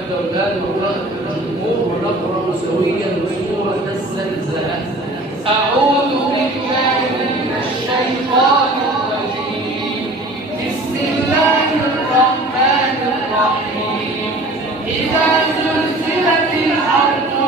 نبدأ الآن بقراءة الجمهور ونقرأ سويا سورة الزلزلة. أعوذ بالله من الشيطان الرجيم. بسم الله الرحمن الرحيم. إذا زلزلت الأرض